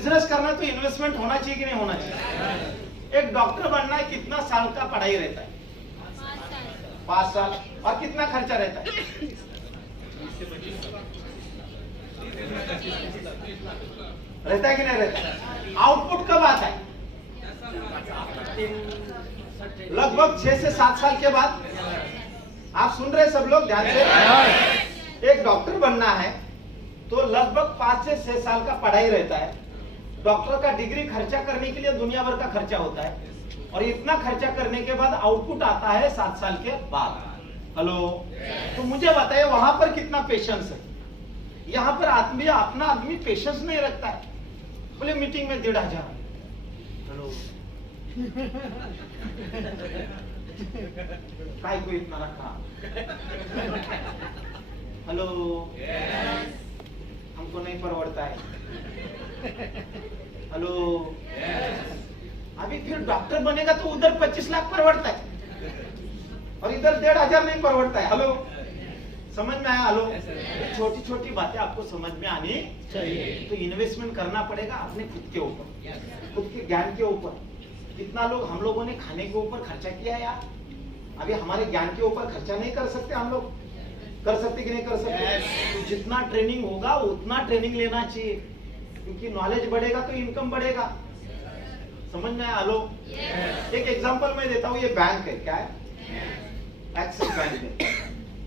Business करना तो investment होना चाहिए कि नहीं होना चाहिए? एक डॉक्टर बनना है, कितना साल का पढ़ाई रहता है? 5 साल। और कितना खर्चा रहता है? रहता है कि नहीं रहता? आउटपुट कब आता है? लगभग 6 से 7 साल के बाद। आप सुन रहे सब लोग ध्यान से? एक डॉक्टर बनना है तो लगभग 5 से 6 साल का पढ़ाई रहता है। डॉक्टर का डिग्री खर्चा करने के लिए दुनिया भर का खर्चा होता है, और इतना खर्चा करने के बाद आउटपुट आता है 7 साल के बाद। हेलो, तो मुझे बताइए वहां पर कितना पेशेंस है? यहाँ पर अपना आदमी पेशेंस नहीं रखता है। बोले मीटिंग में 1,500। हेलो, काय को इतना रखा? हेलो, हमको नहीं परवड़ता है। हेलो, अभी फिर डॉक्टर बनेगा तो उधर 25 लाख परवड़ता है और इधर 1,500 नहीं परवड़ता है। हेलो, समझ में आया? हेलो, छोटी छोटी बातें आपको समझ में आनी चाहिए। तो इन्वेस्टमेंट करना पड़ेगा अपने खुद के ऊपर, खुद के ज्ञान के ऊपर। कितना लोग हम लोगों ने खाने के ऊपर खर्चा किया यार, अभी हमारे ज्ञान के ऊपर खर्चा नहीं कर सकते हम लोग? कर सकते कि नहीं कर सकते? तो जितना ट्रेनिंग होगा उतना ट्रेनिंग लेना चाहिए, क्योंकि नॉलेज बढ़ेगा तो इनकम बढ़ेगा। समझ में आया? हेलो, एक एग्जांपल मैं देता हूँ। ये बैंक है, क्या है? एक्सिस बैंक है।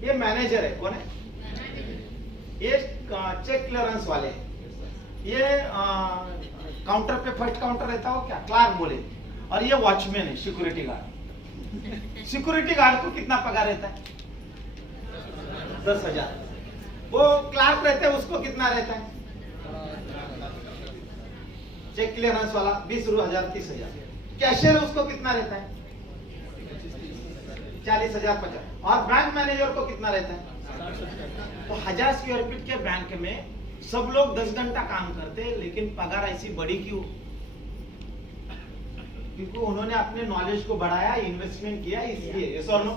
ये मैनेजर है, कौन है? ये चेक क्लियरेंस वाले हैं। ये काउंटर पे फर्स्ट काउंटर रहता हो क्या, क्लार्क बोले। और ये वॉचमैन है, सिक्योरिटी गार्ड। सिक्योरिटी गार्ड को कितना पगार रहता है? 10,000। वो क्लार्क रहते हैं, उसको कितना रहता है? चेक क्लियरेंस वाला 20,000 30,000। कैशियर उसको कितना रहता है? 40,000 50। और बैंक मैनेजर को कितना रहता है? तो 1000 स्क्वायर फीट के बैंक में सब लोग 10 घंटा काम करते हैं, लेकिन पगार ऐसी बड़ी क्यों? क्योंकि उन्होंने अपने नॉलेज को बढ़ाया, इन्वेस्टमेंट किया, इसलिए। यस और नो?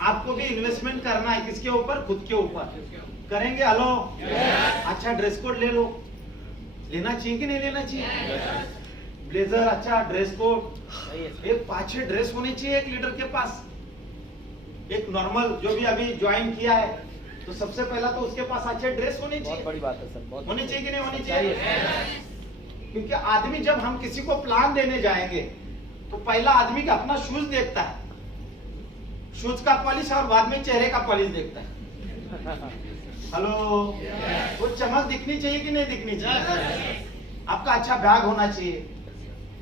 आपको भी इन्वेस्टमेंट करना है, किसके ऊपर? खुद के ऊपर। करेंगे? हेलो, अच्छा ड्रेस कोड ले लो। लेना चाहिए कि नहीं लेना चाहिए? ब्लेजर, अच्छा ड्रेस कोड, एक 5-6 ड्रेस होनी चाहिए एक लीडर के पास। एक नॉर्मल जो भी अभी ज्वाइन किया है, तो सबसे पहला तो उसके पास अच्छे ड्रेस होनी चाहिए। बहुत बड़ी बात है सर, बहुत होनी चाहिए कि नहीं होनी चाहिए? क्योंकि आदमी जब हम किसी को प्लान देने जाएंगे तो पहला आदमी का अपना शूज देखता है, शूज का पॉलिश, और बाद में चेहरे का पॉलिश देखता है। हेलो, वो चमक दिखनी चाहिए कि नहीं दिखनी चाहिए? आपका अच्छा बैग होना चाहिए,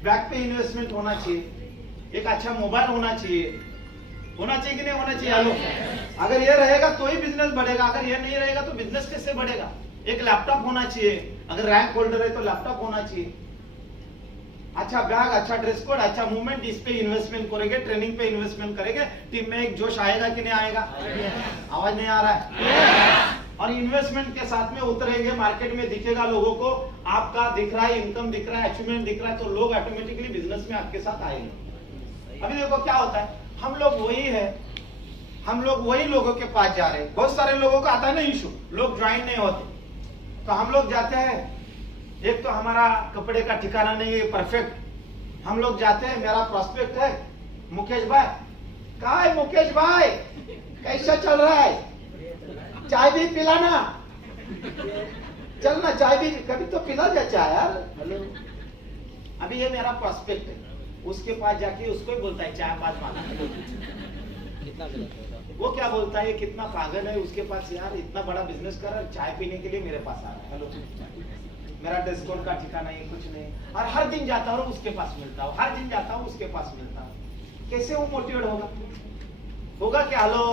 बैग पे इन्वेस्टमेंट होना चाहिए, एक अच्छा मोबाइल होना चाहिए। होना चाहिए कि नहीं होना चाहिए? हेलो, अगर ये रहेगा तो ही बिजनेस बढ़ेगा, अगर ये नहीं रहेगा तो बिजनेस कैसे बढ़ेगा? एक लैपटॉप होना चाहिए, अगर रैंक होल्डर है तो लैपटॉप होना चाहिए। अच्छा बैग, अच्छा ड्रेस कोड, अच्छा मूवमेंट, इस पे इन्वेस्टमेंट करेंगे, ट्रेनिंग पे इन्वेस्टमेंट करेंगे, टीम में एक जोश आएगा कि नहीं आएगा? आवाज नहीं आ रहा है? और इन्वेस्टमेंट के साथ में उतरेंगे, मार्केट में दिखेगा लोगों को, आपका दिख रहा है, इनकम दिख रहा है, अचीवमेंट दिख रहा है, तो लोग ऑटोमेटिकली बिजनेस में आपके साथ आएंगे। अभी देखो क्या होता है, हम लोग वही है, हम लोग वही लोगों के पास जा रहे हैं। बहुत सारे लोगों को आता है ना इशू, लोग ज्वाइन नहीं होते, तो हम लोग जाते हैं। एक तो हमारा कपड़े का ठिकाना नहीं है परफेक्ट, हम लोग जाते हैं, मेरा प्रोस्पेक्ट है मुकेश भाई। कहा है मुकेश भाई, कैसा चल रहा है? चाय भी पिलाना, चलना चाय भी कभी तो पिला जा चाय यार। हेलो, अभी ये मेरा प्रोस्पेक्ट है, उसके पास जाके उसको ही बोलता है चाय पास मांगा। कितना गलत होगा। वो क्या बोलता है, कितना पागल है उसके पास यार, इतना बड़ा बिजनेस कर चाय पीने के लिए मेरे पास आ रहा है। हेलो, मेरा डिस्काउंट का ठिकाना नहीं, कुछ नहीं, और हर दिन जाता हूँ उसके पास मिलता हूँ, हर दिन जाता हूँ उसके पास मिलता हूँ। कैसे वो मोटिवेट होगा? होगा क्या? हेलो,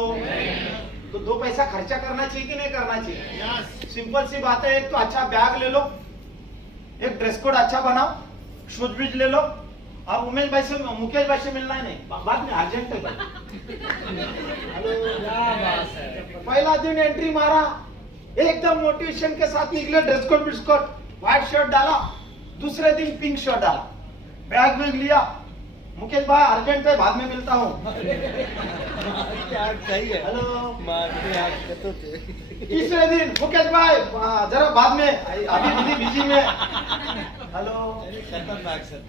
तो 2 पैसा खर्चा करना चाहिए कि नहीं करना चाहिए? सिंपल सी बात है, एक तो अच्छा बैग ले लो, एक ड्रेस कोड अच्छा बनाओ, शूज बीज ले लो, और उमेश भाई से, मुकेश भाई से मिलना है नहीं, बाद में अर्जेंट है भाई। पहला दिन एंट्री मारा, एकदम मोटिवेशन के साथ निकले, dress code Biscot, white shirt डाला, दूसरे दिन पिंक शर्ट डाला, बैग बैग लिया, मुकेश भाई अर्जेंट है, बाद में मिलता हूँ। क्या सही है। हेलो, मारते हैं, तीसरे दिन मुकेश भाई जरा बाद में, अभी बिजी में। हेलो।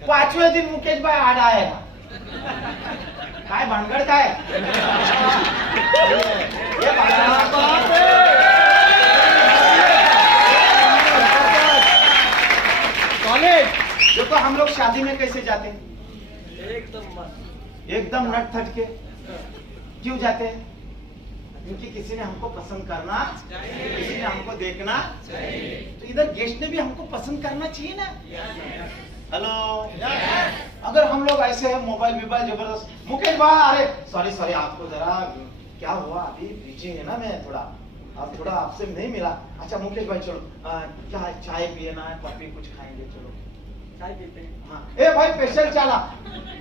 पांचवें दिन मुकेश भाई आड आएगा, काय भानगड काय? ये कॉलेज देखो, हम लोग शादी में कैसे जाते हैं? एकदम नट थट के। क्यों जाते हैं? क्योंकि किसी ने हमको पसंद करना, किसी ने हमको देखना, तो इधर गेस्ट ने भी हमको पसंद करना चाहिए ना। हेलो। अगर हम लोग ऐसे हैं, मोबाइल जबरदस्त, मुकेश भाई अरे सॉरी आपको जरा क्या हुआ, अभी बिजी है ना मैं थोड़ा, अब थोड़ा आपसे नहीं मिला। अच्छा मुकेश भाई चलो, क्या चाय पिए ना, कॉफी कुछ खाएंगे, चलो चाय पीते हैं। हाँ। ए भाई स्पेशल चाला।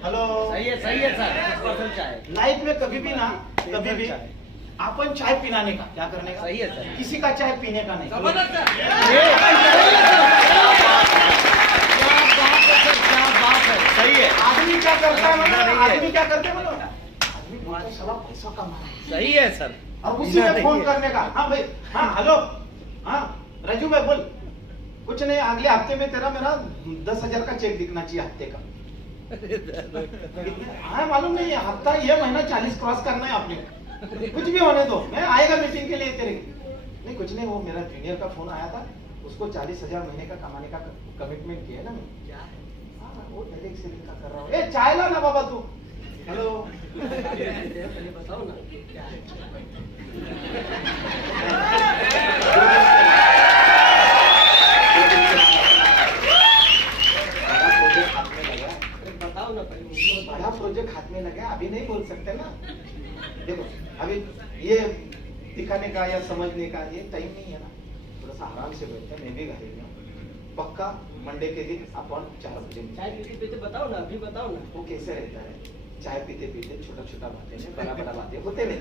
हेलो। सही है सर, स्पेशल चाय। लाइफ में कभी भी ना, कभी भी अपन चाय पिलाने का, क्या करने का? सही है सर। किसी का चाय पीने का नहीं। सही है। आदमी क्या करता है मतलब, आदमी क्या करते हैं मतलब, आदमी बोलता है साला पैसा कमा रहा है। सही है सर। और उसी में फोन करने का, हाँ भाई, हाँ हेलो, हाँ राजू भाई बोल। कुछ नहीं, अगले हफ्ते में तेरा मेरा 10,000 का चेक दिखना चाहिए हफ्ते का। हाँ मालूम नहीं है, हफ्ता ये महीना 40 क्रॉस करना है आपने। कुछ भी होने दो, मैं आएगा मीटिंग के लिए तेरे। नहीं कुछ नहीं, वो मेरा जूनियर का फोन आया था, उसको 40,000 महीने का कमाने का कमिटमेंट किया ना मैं। क्या है? हाँ वो डायरेक्ट सेलिंग का कर रहा हूँ। ए चाय ला ना बाबा तू। हेलो। बताओ ना क्या है? बताओ ना पहले। बड़ा प्रोजेक्ट हाथ में लगा, अभी नहीं बोल सकते ना। देखो अभी ये दिखाने का या समझने का ये टाइम नहीं है ना, थोड़ा सा आराम से बैठते हैं, मैं भी घर में हूँ। पक्का मंडे के दिन अपन 4 बजे चाय पीते पीते बताओ ना, अभी बताओ ना। वो कैसे रहता है, चाय पीते पीते छोटा छोटा बातें नहीं, बड़ा बड़ा बातें होते नहीं।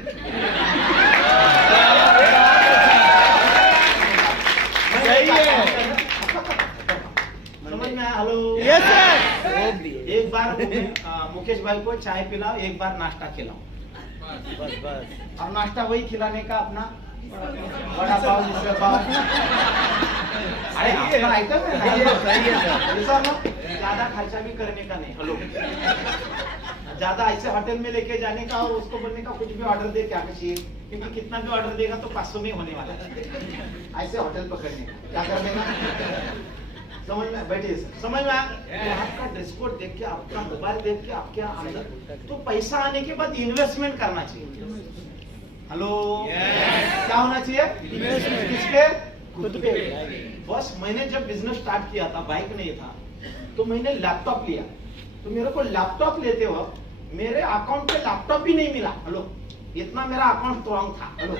सही है। समझ में आया? हेलो। Yes sir. एक बार मुकेश भाई को चाय पिलाओ, एक बार नाश्ता खिलाओ। बस। अब नाश्ता वही खिलाने का अपना, वड़ा पाव, मिसल पाव। अरे अपना आइटम है ना। सही है सर। ऐसा ना, ज्यादा खर्चा भी करने का नहीं। हेलो। ज्यादा ऐसे होटल में लेके जाने का और उसको बोलने का कुछ भी ऑर्डर दे, क्या चाहिए, क्योंकि कितना भी ऑर्डर देगा तो 500 में होने वाला है। ऐसे होटल पकड़ने का, क्या कर देगा? समझ में? बैठिए सर, समझ में आया? आपका ड्रेस कोड देख के, आपका मोबाइल देख के, आपके अंदर तो पैसा आने के बाद इन्वेस्टमेंट करना चाहिए। हेलो। क्या होना चाहिए? किसके? खुद पे। बस मैंने जब बिजनेस स्टार्ट किया था, बाइक नहीं था, तो मैंने लैपटॉप लिया। तो मेरे को लैपटॉप लेते वक्त मेरे अकाउंट पे लैपटॉप भी नहीं मिला। हेलो। इतना मेरा अकाउंट स्ट्रॉन्ग था। हेलो।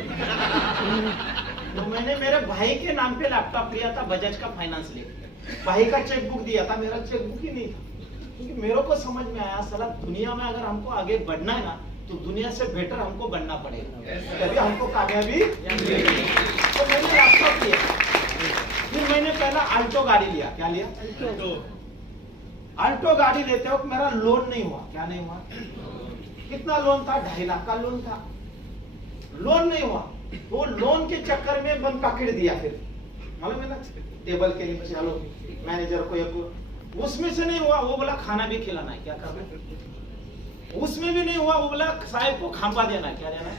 तो मैंने मेरे भाई के नाम पे लैपटॉप लिया था, बजाज का फाइनेंस लेके। भाई का चेकबुक दिया था, मेरा चेकबुक ही नहीं था। क्योंकि मेरे को समझ में आया साला दुनिया में अगर हमको आगे बढ़ना है ना, तो दुनिया से बेटर हमको बनना पड़ेगा, तभी हमको कामयाबी। तो मैंने लैपटॉप लिया। फिर मैंने पहला अल्टो गाड़ी लिया। क्या लिया? अल्टो गाड़ी लेते वक्त मेरा लोन नहीं हुआ। क्या नहीं हुआ? कितना लोन था? 2.5 लाख का लोन था। लोन नहीं हुआ, वो लोन के चक्कर में बंद पकड़ दिया। फिर मालूम है ना, टेबल के लिए चलो मैनेजर को एक, उसमें से नहीं हुआ, वो बोला खाना भी खिलाना है। क्या करना है? उसमें भी नहीं हुआ, वो बोला साहब को खांपा देना है। क्या देना है?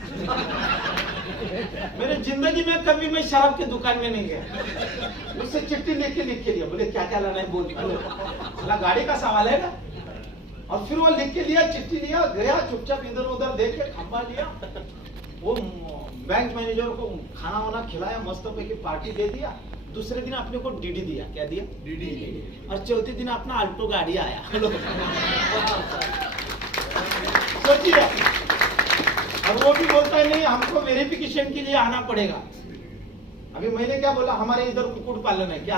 मेरे जिंदगी में कभी मैं शराब की दुकान में नहीं गया। उससे चिट्ठी लिख के दिया, बोले क्या क्या लाना है बोल। बोला गाड़ी का सवाल है ना। और फिर वो लिख के लिया, चिट्ठी लिया, गया चुपचाप इधर उधर देख के खांपा लिया। वो बैंक मैनेजर को खाना वाना खिलाया, मस्त पैकी पार्टी दे दिया। दूसरे दिन अपने को डीडी दिया। क्या दिया? डीडी। और चौथे दिन अपना अल्टो गाड़ी आया। सोचिए। और वो भी बोलता है नहीं, हमको वेरिफिकेशन के लिए आना पड़ेगा। अभी मैंने क्या बोला, हमारे इधर कुक्कुट पालन है। क्या है?